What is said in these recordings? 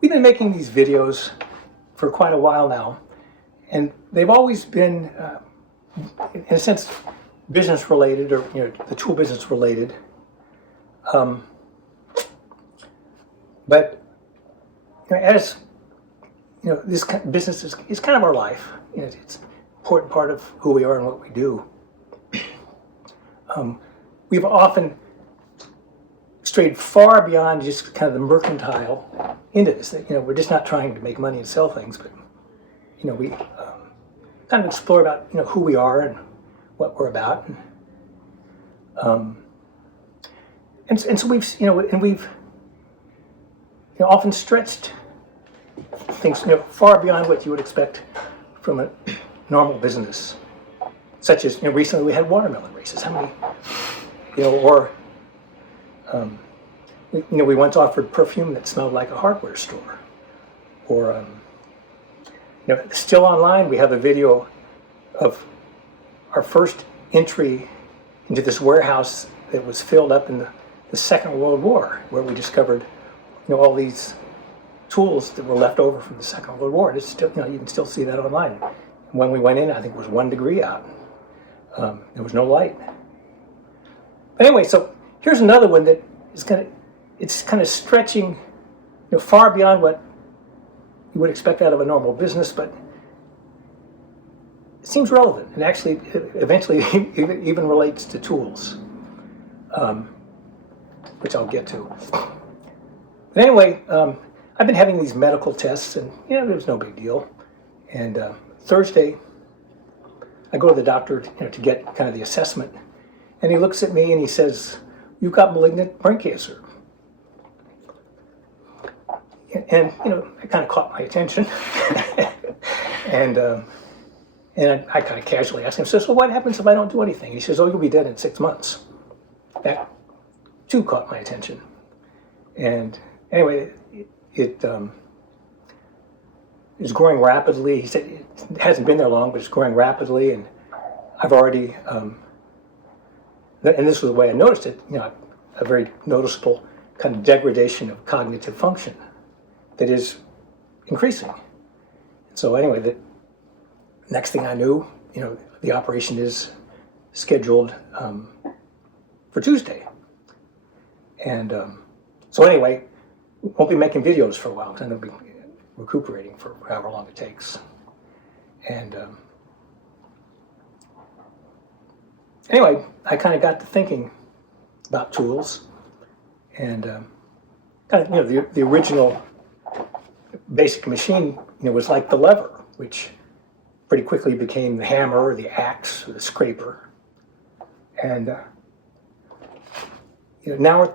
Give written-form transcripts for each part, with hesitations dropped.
we've been making these videos for quite a while now, and they've always been, in a sense, business related, or the tool business related. But as this business is kind of our life. It's an important part of who we are and what we do. We've often strayed far beyond just kind of the mercantile into this. We're just not trying to make money and sell things, but we kind of explore about who we are and what we're about, and so we've often stretched things far beyond what you would expect from a normal business, such as recently we had watermelon races. How many, we once offered perfume that smelled like a hardware store, or still online we have a video of our first entry into this warehouse that was filled up in the Second World War, where we discovered all these tools that were left over from the Second World War. It's still, you can still see that online. When we went in, I think it was 1 degree out. There was no light. But anyway, so here's another one that is it's kind of stretching far beyond what you would expect out of a normal business, but it seems relevant, and actually eventually even relates to tools, which I'll get to. But anyway, I've been having these medical tests, and there was no big deal. And Thursday, I go to the doctor to get kind of the assessment, and he looks at me and he says, "You've got malignant brain cancer." And it kind of caught my attention, and I kind of casually asked him, "So what happens if I don't do anything?" He says, "Oh, you'll be dead in 6 months." That too caught my attention, and anyway, it is growing rapidly. He said it hasn't been there long, but it's growing rapidly, and I've already, and this was the way I noticed it, a very noticeable kind of degradation of cognitive function that is increasing. So anyway, the next thing I knew, the operation is scheduled for Tuesday, and so anyway, won't be making videos for a while because I'm going to be recuperating for however long it takes. And anyway, I kind of got to thinking about tools, and kind of the original basic machine was like the lever, which pretty quickly became the hammer or the axe or the scraper. And now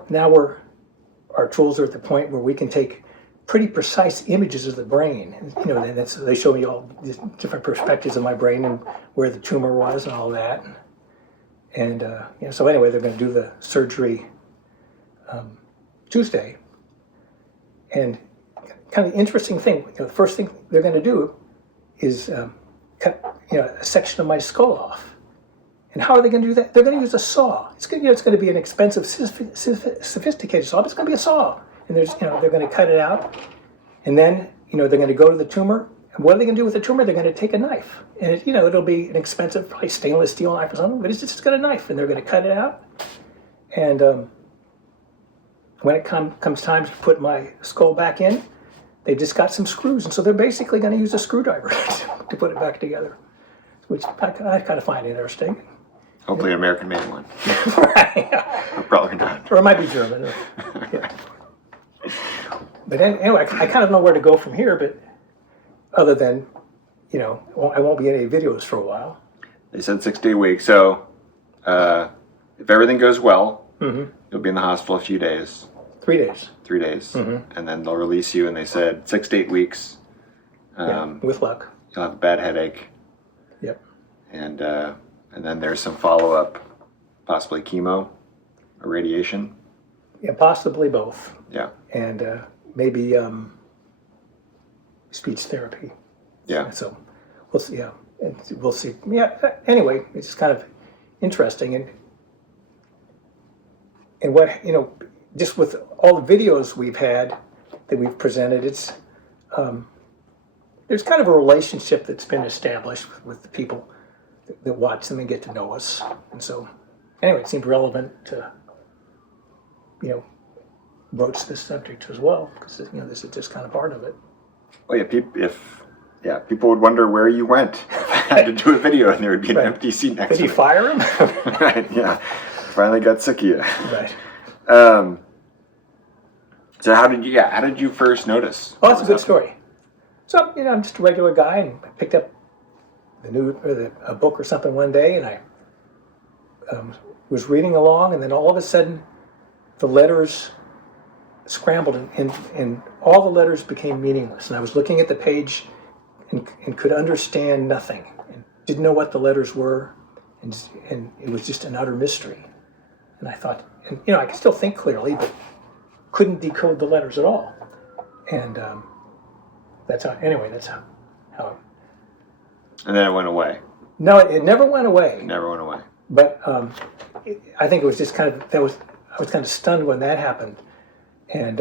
our tools are at the point where we can take pretty precise images of the brain. And they show me all these different perspectives of my brain and where the tumor was and all that. And so anyway, they're going to do the surgery Tuesday. And kind of the interesting thing, the first thing they're going to do is cut a section of my skull off. And how are they going to do that? They're going to use a saw. It's going to be an expensive, sophisticated saw, but it's going to be a saw. And they're going to cut it out, and then they're going to go to the tumor. And what are they going to do with the tumor? They're going to take a knife, and it'll be an expensive, probably stainless steel knife or something, but it's just got a knife, and they're going to cut it out. And when it comes time to put my skull back in, they just got some screws, and so they're basically going to use a screwdriver to put it back together, which I kind of find interesting. Hopefully an American-made one. Right. Or probably not. Or it might be German. Yeah. But anyway, I kind of know where to go from here, but other than, I won't be in any videos for a while. They said 6 to 8 weeks, so if everything goes well, you'll be in the hospital a few days. 3 days. 3 days. And then they'll release you, and they said 6 to 8 weeks. With luck. You'll have a bad headache. Yep. And then there's some follow-up, possibly chemo or radiation. Yeah, possibly both. Yeah. And maybe speech therapy. Yeah. So we'll see. Yeah, and we'll see. Yeah. Anyway, it's kind of interesting, and what just with all the videos we've had, that we've presented. It's there's kind of a relationship that's been established with the people that watch them and get to know us. And so, anyway, it seemed relevant to, broach this subject as well, because, this is just kind of part of it. Well, yeah, people would wonder where you went. I had to do a video and there would be an empty seat next to me. Did you fire him? Right, yeah. Finally got sick of you. Right. So how did you first notice? Well, that's a good story. So, I'm just a regular guy, and I picked up a book or something one day, and I was reading along, and then all of a sudden, the letters scrambled, and all the letters became meaningless. And I was looking at the page and could understand nothing, and didn't know what the letters were, and it was just an utter mystery. And I thought, I could still think clearly, but couldn't decode the letters at all. And that's how. And then it went away. No, it never went away. It never went away. But I think it was just I was kind of stunned when that happened, and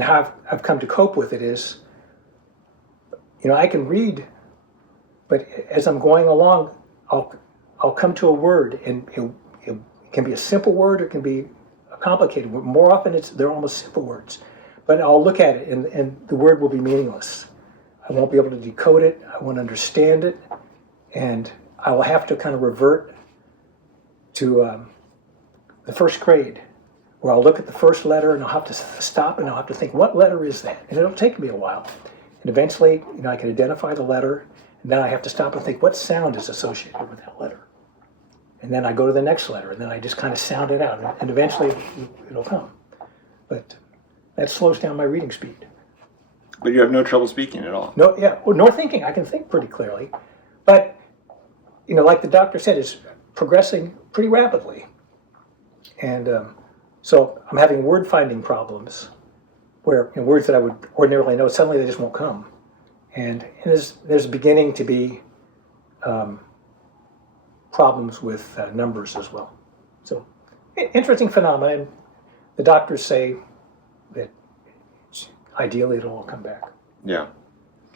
how I've come to cope with it is, I can read, but as I'm going along, I'll come to a word, and it can be a simple word, or it can be a complicated word. More often, they're almost simple words, but I'll look at it, and the word will be meaningless. I won't be able to decode it. I won't understand it, and I will have to kind of revert to the first grade, where I'll look at the first letter, and I'll have to stop, and I'll have to think, what letter is that? And it'll take me a while. And eventually, I can identify the letter, and then I have to stop and think, what sound is associated with that letter? And then I go to the next letter, and then I just kind of sound it out, and eventually it'll come. But that slows down my reading speed. But you have no trouble speaking at all. No, yeah, nor thinking. I can think pretty clearly. But, like the doctor said, it's progressing pretty rapidly. And so I'm having word finding problems where words that I would ordinarily know, suddenly they just won't come. And there's beginning to be problems with numbers as well. So interesting phenomenon. The doctors say that ideally it'll all come back. Yeah.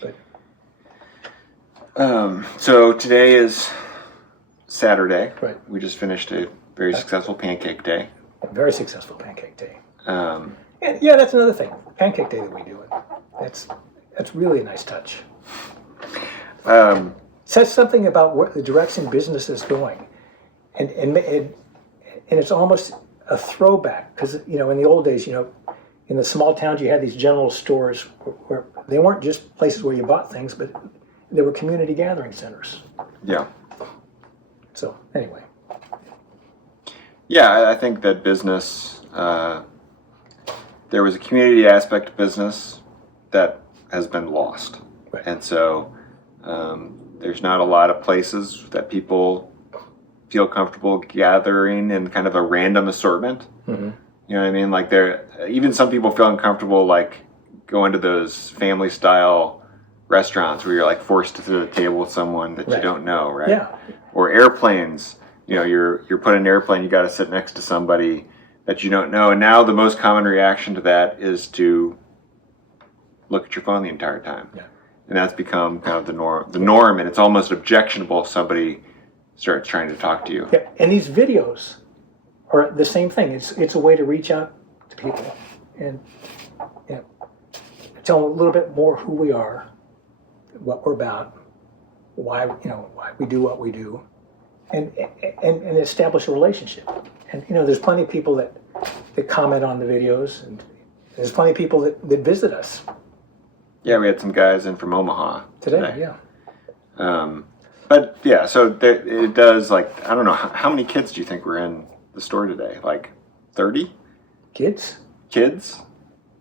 But so today is Saturday. Right. We just finished a very successful pancake day. a very successful pancake day. Um, And yeah, that's another thing. Pancake day that we do. That's really a nice touch. Says something about where the direction business is going, and it's almost a throwback because in the old days, in the small towns you had these general stores where they weren't just places where you bought things, but they were community gathering centers. yeah. So anyway, Yeah, I think that business, there was a community aspect to business that has been lost. Right. And so there's not a lot of places that people feel comfortable gathering in kind of a random assortment. Mm-hmm. You know what I mean? Like even some people feel uncomfortable like going to those family style restaurants where you're like forced to sit at a table with someone that you Right. don't know, right? Yeah. Or airplanes. You're put in an airplane, you got to sit next to somebody that you don't know. And now the most common reaction to that is to look at your phone the entire time. Yeah. And that's become kind of the norm, and it's almost objectionable if somebody starts trying to talk to you. Yeah, and these videos are the same thing. It's a way to reach out to people and tell them a little bit more who we are, what we're about, why we do what we do, and establish a relationship. And there's plenty of people that comment on the videos, and there's plenty of people that visit us. Yeah, we had some guys in from Omaha Today, yeah. But yeah, so it does, like, I don't know, how many kids do you think were in the store today? Like 30? Kids? Kids?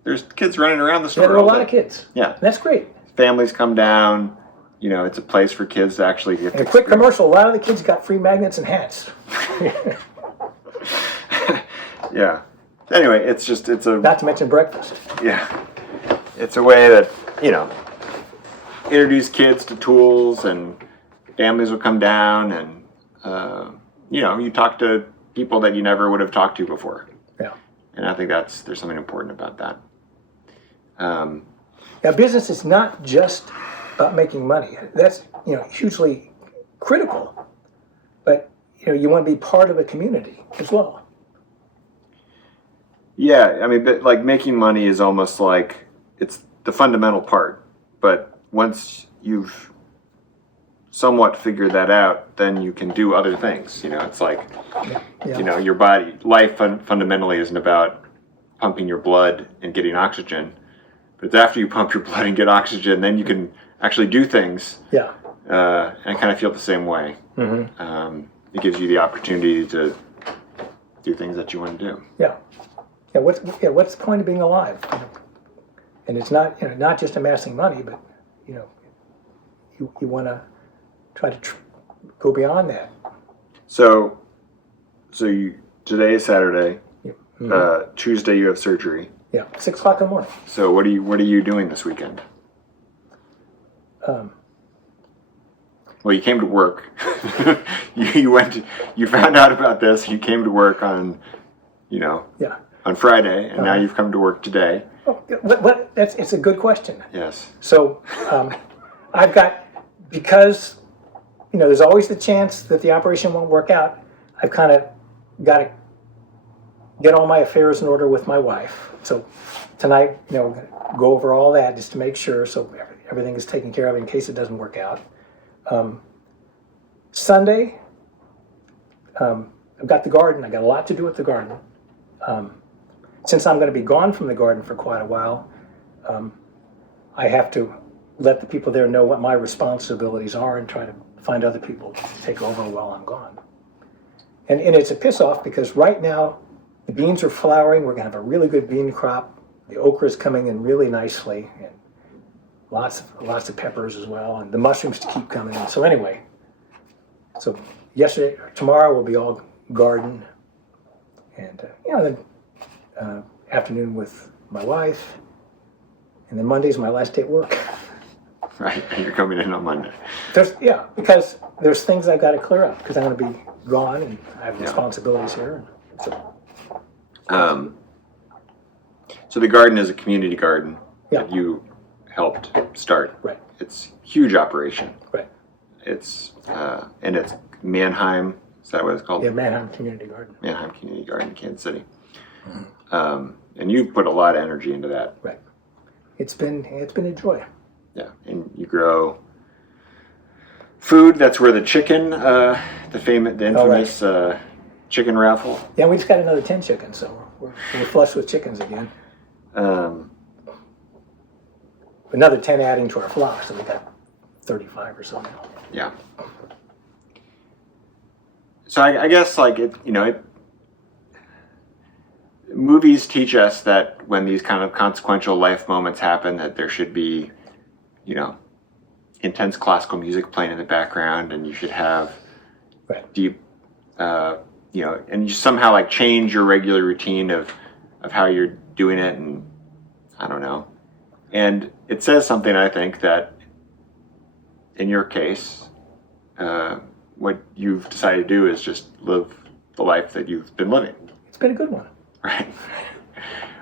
There's kids running around the store. Yeah, there are a all lot day. of kids. Yeah. That's great. Families come down. It's a place for kids to actually get And a quick commercial, a lot of the kids got free magnets and hats. Yeah. Anyway, it's a... Not to mention breakfast. Yeah. It's a way that, introduce kids to tools, and families will come down, and, you talk to people that you never would have talked to before. Yeah. And I think there's something important about that. Now, business is not just about making money. That's hugely critical, but you want to be part of a community as well. Yeah, I mean, but like making money is almost like it's the fundamental part. But once you've somewhat figured that out, then you can do other things. It's like, your body, life fundamentally isn't about pumping your blood and getting oxygen. But it's after you pump your blood and get oxygen, then you can actually do things. Yeah. And I kind of feel the same way. Mm-hmm. It gives you the opportunity to do things that you want to do. Yeah. Yeah. What's the point of being alive? And it's not not just amassing money, but you want to try to go beyond that. So today is Saturday. Yeah. Mm-hmm. Tuesday you have surgery. Yeah, 6 o'clock in the morning. So what are you doing this weekend? Well, you came to work. You found out about this. You came to work on, on Friday, and now you've come to work today. Oh, it's a good question. Yes. So I've got, because there's always the chance that the operation won't work out. I've kind of got to get all my affairs in order with my wife. So tonight, we're going to go over all that just to make sure so everything is taken care of in case it doesn't work out. Sunday, I've got the garden. I got a lot to do with the garden. Since I'm going to be gone from the garden for quite a while, I have to let the people there know what my responsibilities are and try to find other people to take over while I'm gone. And it's a piss off because right now the beans are flowering. We're going to have a really good bean crop. The okra is coming in really nicely, and lots of peppers as well, and the mushrooms keep coming in. So anyway, tomorrow will be all garden, and then afternoon with my wife, and then Monday's my last day at work. Right, you're coming in on Monday. Because there's things I've got to clear up because I'm going to be gone and I have responsibilities here. So the garden is a community garden that Yeah. you helped start. Right. It's a huge operation. Right. It's and it's Mannheim. Is that what it's called? Yeah, Mannheim Community Garden. Mannheim Community Garden in Kansas City. Mm-hmm. And you've put a lot of energy into that. Right. It's been a joy. Yeah, and you grow food. That's where the chicken, the infamous chicken raffle. Yeah, we just got another 10 chickens, so we're flush with chickens again. Another 10 adding to our flock, so we got 35 or so now. Yeah. So I guess movies teach us that when these kind of consequential life moments happen, that there should be, intense classical music playing in the background, and you should have deep, and you somehow change your regular routine of how you're doing it, and I don't know. And it says something, I think, that in your case, what you've decided to do is just live the life that you've been living. It's been a good one. Right.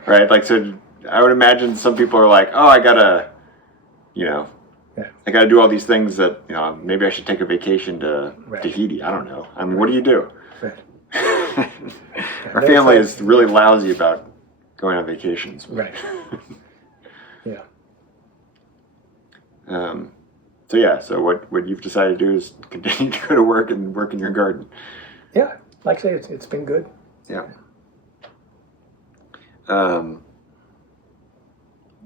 Right. So I would imagine some people are like, oh, I gotta do all these things that, maybe I should take a vacation to Tahiti. I don't know. I mean, what do you do? Right. Our family is really lousy about going on vacations. Right. Yeah. So what you've decided to do is continue to go to work and work in your garden. Yeah. Like I say, it's been good. Yeah. The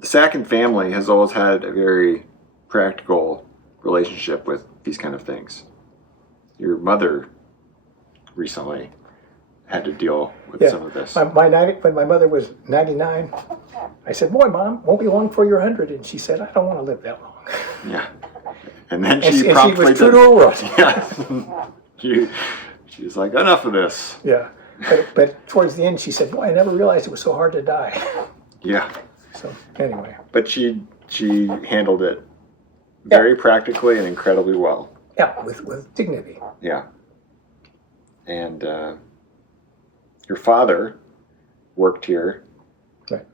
Sacken family has always had a very practical relationship with these kind of things. Your mother recently had to deal with some of this. When my mother was 99, I said, "Boy, Mom, won't be long before you're 100." And she said, "I don't want to live that long." Yeah. And then she promptly was true to her word. Yeah. She was like, enough of this. Yeah. But towards the end, she said, "Boy, I never realized it was so hard to die." Yeah. So anyway. But she handled it very practically and incredibly well. Yeah, with dignity. Yeah. And your father worked here. Right.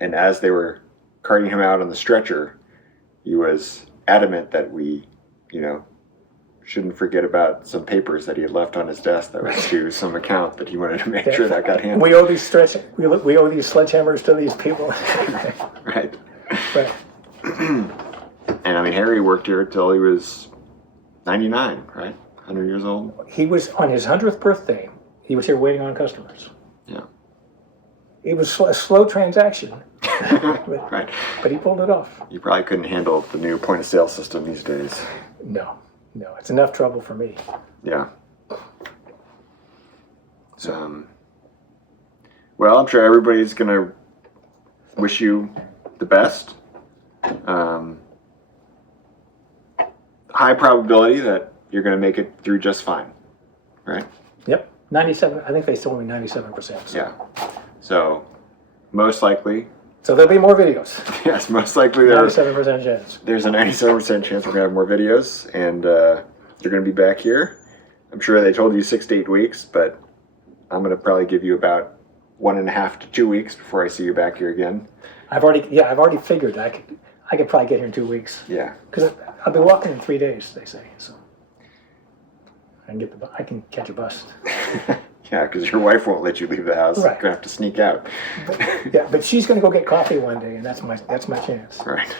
And as they were carting him out on the stretcher, he was adamant that we, shouldn't forget about some papers that he had left on his desk that was to some account that he wanted to make sure that got handled. We owe these we owe these sledgehammers to these people. Right. Right. And I mean, Harry worked here till he was 99, right? 100 years old. He was on his 100th birthday. He was here waiting on customers. Yeah. It was a slow transaction, Right. but he pulled it off. You probably couldn't handle the new point of sale system these days. No, it's enough trouble for me. Yeah. Well, I'm sure everybody's gonna wish you the best. High probability that you're gonna make it through just fine, right? Yep, 97. I think they told me 97%. So. Yeah. So, most likely. So there'll be more videos. Yes, most likely 97% chance. There's a 97% chance we're gonna have more videos, and you're gonna be back here. I'm sure they told you 6 to 8 weeks, but I'm gonna probably give you about 1.5 to 2 weeks before I see you back here again. I've already figured I could probably get here in 2 weeks. Yeah. Because I'll be walking in 3 days, they say. So I can catch a bus. Yeah, because your wife won't let you leave the house. Right. You're gonna have to sneak out. But she's going to go get coffee one day, and that's my chance. Right.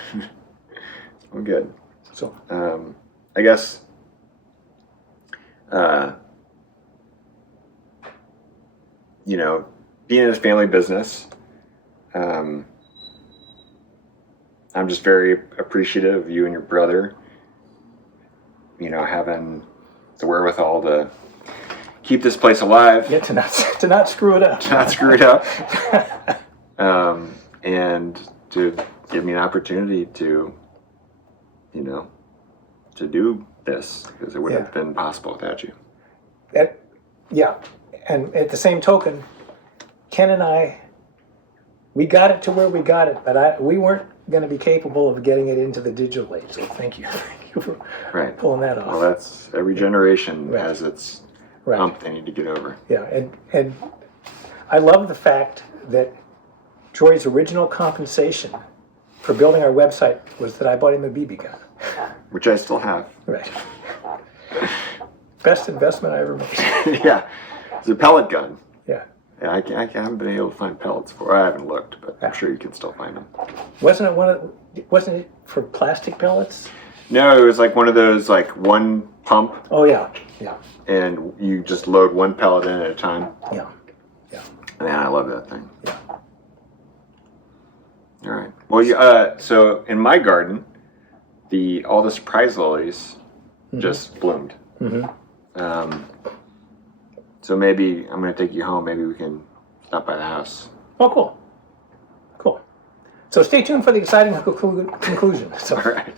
Well, good. So I guess. Being in a family business, I'm just very appreciative of you and your brother, having the wherewithal to keep this place alive. yeah, to not screw it up. To not screw it up. And to give me an opportunity to, to do this, because it wouldn't have been possible without you. And at the same token, Ken and I, we got it to where we got it, but we weren't going to be capable of getting it into the digital age. So thank you for pulling that off. Well, that's every generation has its Right. hump they need to get over. Yeah, and I love the fact that Troy's original compensation for building our website was that I bought him a BB gun. Which I still have. Right. Best investment I ever made. Yeah. It's a pellet gun. Yeah. Yeah, I haven't been able to find pellets for. I haven't looked, but I'm sure you can still find them. Wasn't it for plastic pellets? No, it was like one of those one pump. Oh yeah. And you just load one pellet in at a time. Yeah. Man, I love that thing. Yeah. All right. Well, so in my garden, all the surprise lilies just bloomed. Mm-hmm. So maybe I'm going to take you home. Maybe we can stop by the house. Oh, cool. So stay tuned for the exciting conclusion. So. All right.